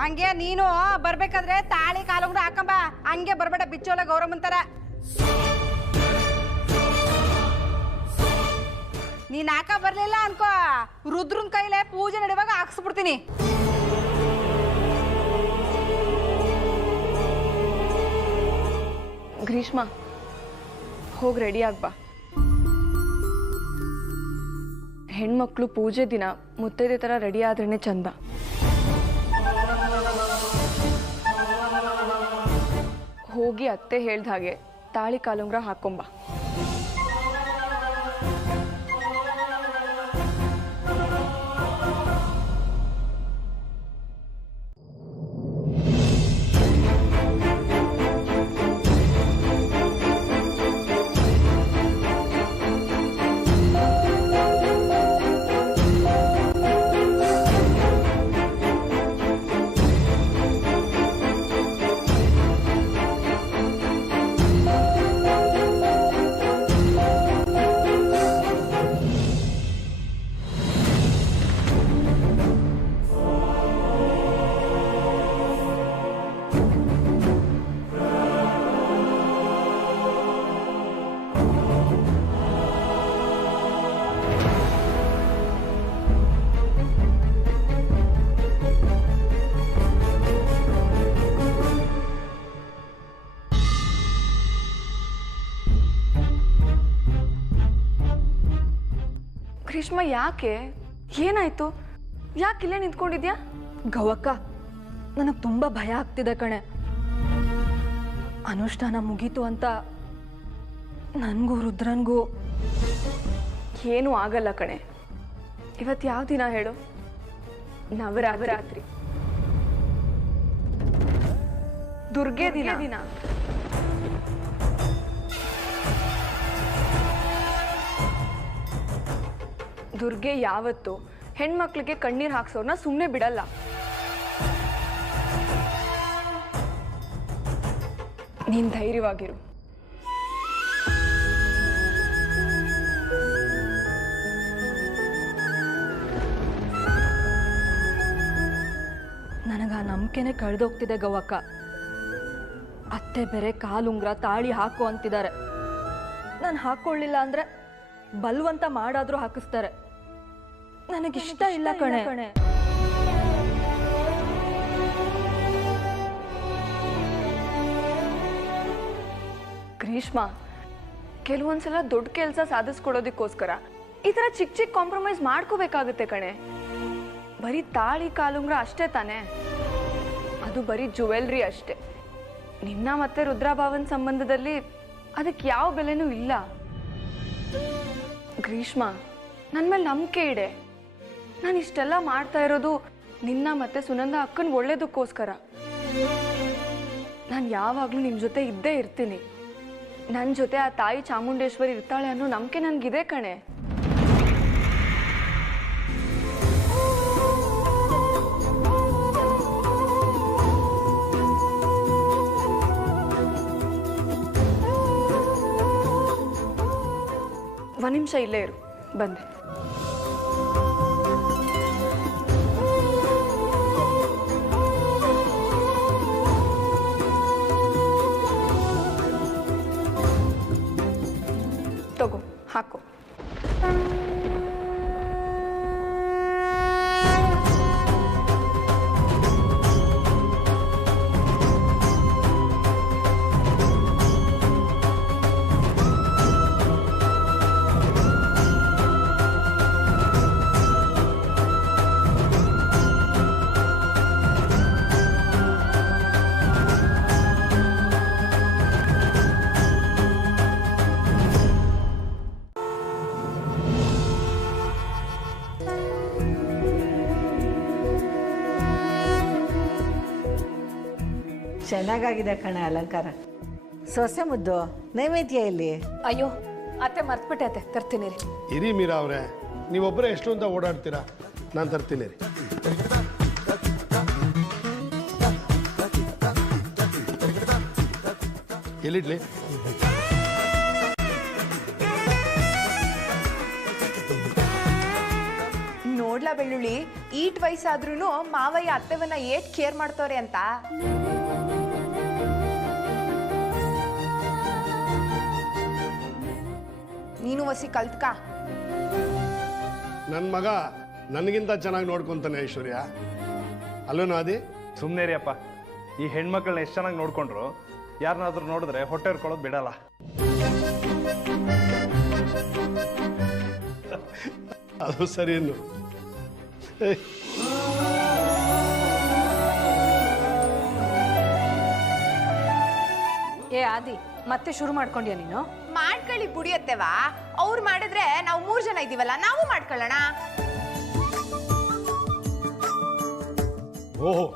ಹಂಗೆ ನೀನು ಬರ್ಬೇಕಾದ್ರೆ ತಾಳಿ ಕಾಲುಂಗ್ರ ಹಾಕಂಬ. ಹಂಗೆ ಬರ್ಬೇಡ ಬಿಚ್ಚೋಲ ಗೌರಮ್ಮಂತರ. ನೀನ್ ಹಾಕ ಬರ್ಲಿಲ್ಲ ಅನ್ಕೋ, ರುದ್ರನ್ ಕೈಲೇ ಪೂಜೆ ನಡೆಯುವಾಗ ಹಾಕ್ಸ್ಬಿಡ್ತೀನಿ. ಗ್ರೀಷ್ಮ, ಹೋಗಿ ರೆಡಿ ಆಗ್ಬಾ. ಹೆಣ್ಮಕ್ಳು ಪೂಜೆ ದಿನ ಮುತ್ತೈದೆ ಥರ ರೆಡಿ ಆದ್ರೇ ಚಂದ. ಹೋಗಿ ಅತ್ತೆ ಹೇಳ್ದ ಹಾಗೆ ತಾಳಿ ಕಾಲುಂಗ್ರ ಹಾಕೊಂಬ. ಗ್ರೀಷ್ಮ, ಯಾಕೆ? ಏನಾಯ್ತು? ಯಾಕೆ ಇಲ್ಲೇ ನಿಂತ್ಕೊಂಡಿದ್ಯಾ? ಗೌವಕ್ಕ, ನನಗೆ ತುಂಬ ಭಯ ಆಗ್ತಿದೆ ಕಣೆ. ಅನುಷ್ಠಾನ ಮುಗೀತು ಅಂತ ನನಗೂ ರುದ್ರನ್ಗೂ ಏನೂ ಆಗಲ್ಲ ಕಣೆ. ಇವತ್ತು ಯಾವ ದಿನ ಹೇಳು? ನವರಾತ್ರಿ. ದುರ್ಗೆ ದಿನ. ದುರ್ಗೆ ಯಾವತ್ತು ಹೆಣ್ಮಕ್ಳಿಗೆ ಕಣ್ಣೀರು ಹಾಕ್ಸೋರ್ನ ಸುಮ್ಮನೆ ಬಿಡಲ್ಲ. ನೀನ್ ಧೈರ್ಯವಾಗಿರು. ನನಗೆ ಆ ನಂಬಿಕೆನೆ ಕಳೆದೋಗ್ತಿದೆ ಗೌವಕ್ಕ. ಅತ್ತೆ ಬೇರೆ ಕಾಲುಂಗ್ರ ತಾಳಿ ಹಾಕು ಅಂತಿದ್ದಾರೆ. ನಾನು ಹಾಕೊಳ್ಳಿಲ್ಲ ಅಂದ್ರೆ ಬಲ್ವಂತ ಮಾಡಾದ್ರೂ ಹಾಕಿಸ್ತಾರೆ. ನನಗಿಷ್ಟ ಇಲ್ಲ ಕಣೆ. ಗ್ರೀಷ್ಮ, ಕೆಲವೊಂದ್ಸಲ ದೊಡ್ಡ ಕೆಲಸ ಸಾಧಿಸ್ಕೊಡೋದಕ್ಕೋಸ್ಕರ ಈ ಥರ ಚಿಕ್ಕ ಚಿಕ್ಕ ಕಾಂಪ್ರಮೈಸ್ ಮಾಡ್ಕೋಬೇಕಾಗುತ್ತೆ ಕಣೆ. ಬರೀ ತಾಳಿ ಕಾಲುಂಗ್ರ ಅಷ್ಟೇ ತಾನೆ, ಅದು ಬರೀ ಜುವೆಲ್ರಿ ಅಷ್ಟೇ. ನಿನ್ನ ಮತ್ತೆ ರುದ್ರಾಭಾವನ್ ಸಂಬಂಧದಲ್ಲಿ ಅದಕ್ಕೆ ಯಾವ ಬೆಲೆನೂ ಇಲ್ಲ. ಗ್ರೀಷ್ಮ, ನನ್ನ ಮೇಲೆ ನಂಬಿಕೆ ಇಡೆ. ನಾನು ಇಷ್ಟೆಲ್ಲ ಮಾಡ್ತಾ ಇರೋದು ನಿನ್ನ ಮತ್ತೆ ಸುನಂದ ಅಕ್ಕನ ಒಳ್ಳೇದಕ್ಕೋಸ್ಕರ. ನಾನು ಯಾವಾಗಲೂ ನಿಮ್ಮ ಜೊತೆ ಇದ್ದೇ ಇರ್ತೀನಿ. ನನ್ನ ಜೊತೆ ಆ ತಾಯಿ ಚಾಮುಂಡೇಶ್ವರಿ ಇರ್ತಾಳೆ ಅನ್ನೋ ನಂಬಿಕೆ ನನಗಿದೆ ಕಣೆ. ಒಂದು ನಿಮಿಷ ಇಲ್ಲೇ ಇರು, ಬಂದೆ. ತಗೋ, ಹಾಕೋ. ಚೆನ್ನಾಗಾಗಿದೆ ಕಣೆ ಅಲಂಕಾರ. ಸೊಸೆ ಮುದ್ದು ನೈವೇದ್ಯ ಇಲ್ಲಿ. ಅಯ್ಯೋ ಅತ್ತೆ ಮರ್ತ್ಬಿಟ್ಟೆ ಅತ್ತೆ, ತರ್ತೀನಿ ರೀ. ಇರಿ ಮೀರಾ ಅವರೇ, ನೀವೊಬ್ಬರೇ ಎಷ್ಟು ಅಂತ ಓಡಾಡ್ತೀರಾ? ನಾನು ತರ್ತೀನಿ ರೀ. ಎಲ್ಲಿಡ್ಲಿ? ಬೆಳ್ಳುಳ್ಳಿ ಈಟ್ ವಯಸ್ಸಾದ್ರೂ ಮಾವಯ್ಯ ಅತ್ತೆವನ್ನ ಏಟ್ ಕೇರ್ ಮಾಡ್ತವ್ರೆ ಅಂತ. ನೀನು ವಸಿ ಕಲ್ತ್ಕ. ನನ್ನ ಮಗ ನನಗಿಂತ ಚೆನ್ನಾಗಿ ನೋಡ್ಕೊಂತಾನೆ ಐಶ್ವರ್ಯ. ಅಲ್ಲೂ ಅದಿ ಸುಮ್ಮನೆ ರೀ ಅಪ್ಪ. ಈ ಹೆಣ್ಮಕ್ಳನ್ನ ಎಷ್ಟು ಚೆನ್ನಾಗಿ ನೋಡ್ಕೊಂಡ್ರು ಯಾರನ್ನಾದ್ರೂ ನೋಡಿದ್ರೆ ಹೊಟ್ಟೆ ಇರ್ಕೊಳ್ಳೋದು ಬಿಡಲ್ಲ. ಅದು ಸರಿ ಇನ್ನು ಏ ಆದಿ ಮತ್ತೆ ಶುರು ಮಾಡ್ಕೊಂಡ್ಯಾ ನೀನು? ಮಾಡ್ಕೊಳ್ಳಿ ಬುಡಿಯತ್ತೆವಾ. ಅವ್ರು ಮಾಡಿದ್ರೆ ನಾವು 3 ಜನ ಇದೀವಲ್ಲ, ನಾವು ಮಾಡ್ಕೊಳ್ಳೋಣ. ಓಹೋ,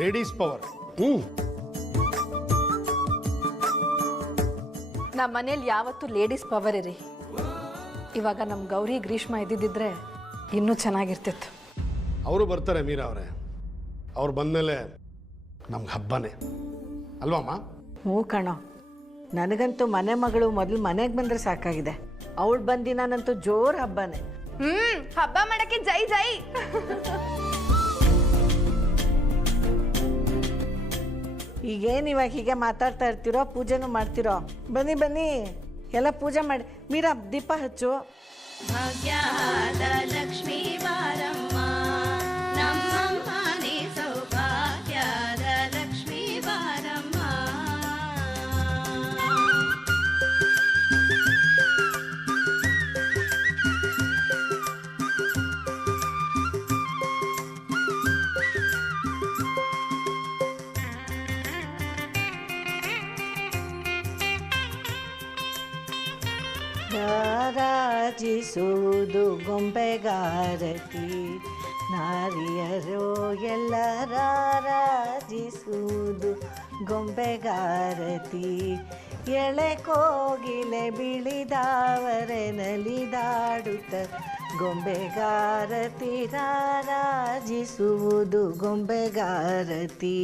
ಲೇಡೀಸ್ ಪವರ್. ನಮ್ಮ ಮನೇಲಿ ಯಾವತ್ತೂ ಲೇಡೀಸ್ ಪವರ್ ಇರಿ. ಇವಾಗ ನಮ್ಮ ಗೌರಿ ಗ್ರೀಷ್ಮ ಇದ್ದಿದ್ದಿದ್ರೆ ಇನ್ನೂ ಚೆನ್ನಾಗಿರ್ತಿತ್ತು. ಅವರು ಬರ್ತಾರೆ ಮೀರಾ ಅವರೇ. ಅವ್ರು ಬಂದಮೇಲೆ ನಮ್ಗೆ ಹಬ್ಬನೇ ಅಲ್ವಮ್ಮ? ಹ್ಞೂ ಕಣೋ, ನನಗಂತೂ ಮನೆ ಮಗಳು ಮೊದಲು ಮನೆಗೆ ಬಂದರೆ ಸಾಕಾಗಿದೆ. ಅವಳು ಬಂದಿನಾನಂತೂ ಜೋರು ಹಬ್ಬನೇ. ಹಬ್ಬ ಮಾಡಕ್ಕೆ ಜೈ ಜೈ. ಈಗೇನು ಇವಾಗ ಹೀಗೆ ಮಾತಾಡ್ತಾ ಇರ್ತೀರೋ, ಪೂಜೆನೂ ಮಾಡ್ತಿರೋ? ಬನ್ನಿ ಬನ್ನಿ ಎಲ್ಲ ಪೂಜೆ ಮಾಡಿ. ಮೀರಾ ದೀಪ ಹಚ್ಚು. ಭಾಗ್ಯದ ಲಕ್ಷ್ಮೀ ಬಾರಮ್ಮ, ನಮ್ಮಮ್ಮನೇ ಸೌಭಾಗ್ಯದ ಲಕ್ಷ್ಮೀ ಬಾರಮ್ಮ. ರಾರಾಜಿಸುವುದು ಗೊಂಬೆಗಾರತಿ, ನಾರಿಯರೋ ಎಲ್ಲ ರಾರಾಜಿಸುವುದು ಗೊಂಬೆಗಾರತಿ. ಎಳೆ ಕೋಗಿಲೆ ಬಿಳಿದಾವರೆ ನಲಿದಾಡುತ್ತ ಗೊಂಬೆಗಾರತಿ, ರಾರಾಜಿಸುವುದು ಗೊಂಬೆಗಾರತಿ.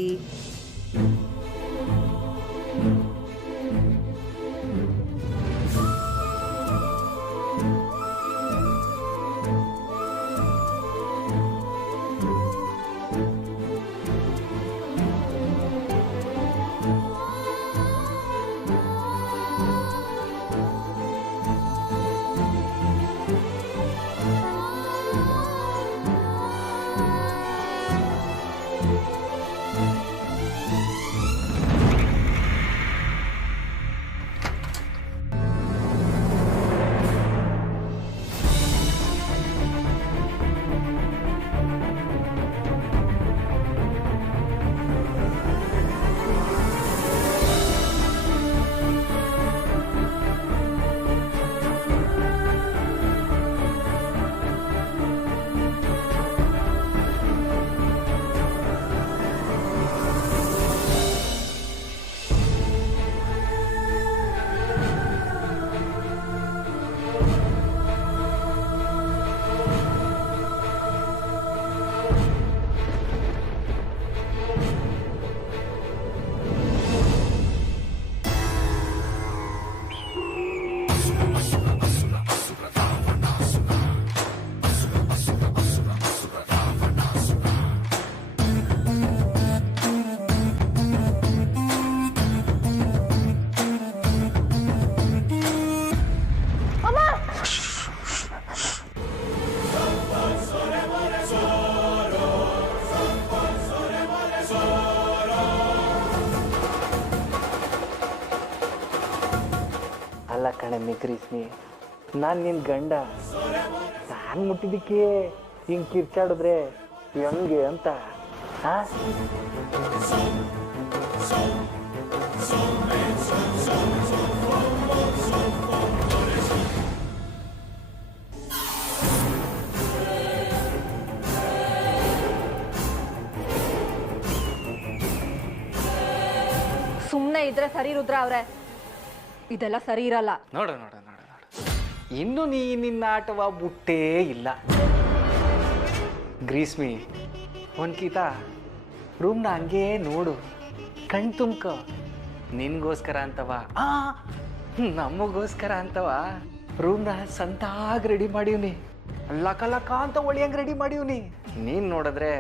ಅಲ್ಲ ಕಣೆ ಮಿಗ್ರೀಸ್ನಿ, ನಾನು ನಿನ್ನ ಗಂಡ. ನಾನು ಮುಟ್ಟಿದ್ದಕ್ಕೆ ಹಿಂಗೆ ಕಿರ್ಚಾಡಿದ್ರೆ ಹೆಂಗೆ ಅಂತ? ಸುಮ್ಮನೆ ಇದ್ರೆ ಸರಿ ರುದ್ರ ಅವ್ರೆ, ಇದೆಲ್ಲ ಸರಿ ಇರಲ್ಲ. ನೋಡು ನೋಡು ನೋಡು ನೋಡು, ಇನ್ನು ನೀ ನಿನ್ನ ಆಟವ ಬುಟ್ಟೇ ಇಲ್ಲ. ಗ್ರೀಸ್ಮಿ, ಒಂದ್ಕೀತ ರೂಮ್ನ ಹಂಗೇ ನೋಡು, ಕಣ್ ತುಂಬ್ಕೊ. ನಿನ್ಗೋಸ್ಕರ ಅಂತವ, ನಮಗೋಸ್ಕರ ಅಂತವ ರೂಮ್ನ ಸಂತಾಗಿ ರೆಡಿ ಮಾಡೀವ್ನಿ. ಲಕ ಲಕ ಅಂತ ಒಳಿಯಂಗ್ ರೆಡಿ ಮಾಡಿವ್ನಿ. ನೀನ್ ನೋಡಿದ್ರೆ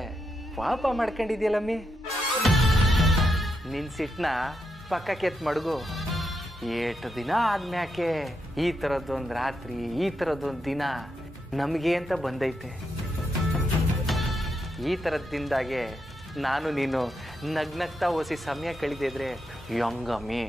ಪಾಪ ಮಾಡ್ಕೊಂಡಿದ್ಯಲ್ಲಮ್ಮಿ. ನಿನ್ ಸಿಟ್ನ ಪಕ್ಕಕ್ಕೆ ಎತ್ ಮಡ್ಗು. ಏಟು ದಿನ ಆದ್ಮ್ಯಾಕೆ ಈ ಥರದ್ದೊಂದು ರಾತ್ರಿ, ಈ ಥರದ್ದೊಂದು ದಿನ ನಮಗೆ ಅಂತ ಬಂದೈತೆ. ಈ ಥರದ ದಿನದಾಗೆ ನಾನು ನೀನು ನಗ್ನಗ್ತಾ ಓಸಿ ಸಮಯ ಕಳಿದಿದ್ರೆ ಹೆಂಗಮ್ಮಿ?